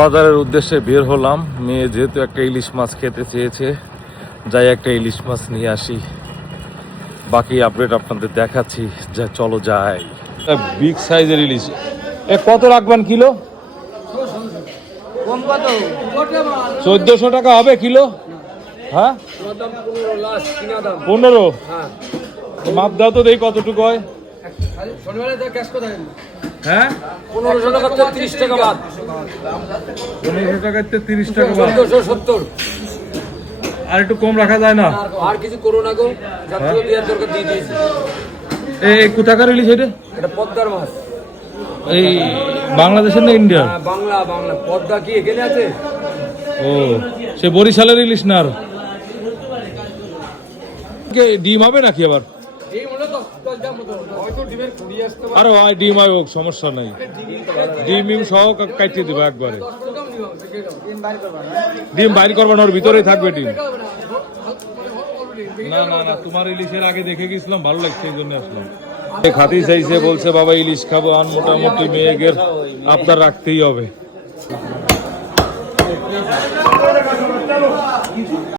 বাজারের উদ্দেশ্যে বের হলাম। মেয়ে যেহেতু একটা ইলিশ মাছ খেতে চেয়েছে যাই একটা ইলিশ মাছ নিয়ে আসি। বাকি আপডেট আপনাদের দেখাচ্ছি যা চলো যাই। বিগ সাইজের ইলিশ। এ কত রাখবেন কিলো? কম চোদ্দশো টাকা হবে কিলো? হ্যাঁ? পনেরো। লাস্ট কিনা দাম পনেরো হ্যাঁ মাপ দাও তো দেখি কতটুকু হয়। হ্যাঁ? পনেরোশো টাকা তো তিরিশ টাকা বাদ। পনেরোশো টাকাতে তিরিশ টাকা। চোদ্দশো সত্তর। আর একটু কম রাখা যায় না? আর কিছু করো না গো। যাত্রীয় দেওয়ার দরকার দিয়ে দিয়েছি। এই কোথাকার ইলিশ এটা এটা পদ্মার মাছ এই বাংলাদেশের না ইন্ডিয়ার হ্যাঁ বাংলা বাংলা। পদ্মা কি এখানে আছে? ও সে বরিশালের ইলিশ না আর? কে ডিম হবে নাকি আবার? আরে হয় ডিম হয় হোক, সমস্যা নাই। ডিম সহ কাটিয়ে দেবো একবারে। ডিম বাইরে করবা বাইর করবেন ওর ভিতরেই থাকবে ডিম। না না না, তোমার ইলিশের আগে দেখে গেছিলাম, ভালো লাগছে, এই জন্য আসলাম। খাতি চাইছে বলছে, বাবা, ইলিশ খাব আর মোটামুটি মেয়েদের আপনার রাখতেই হবে।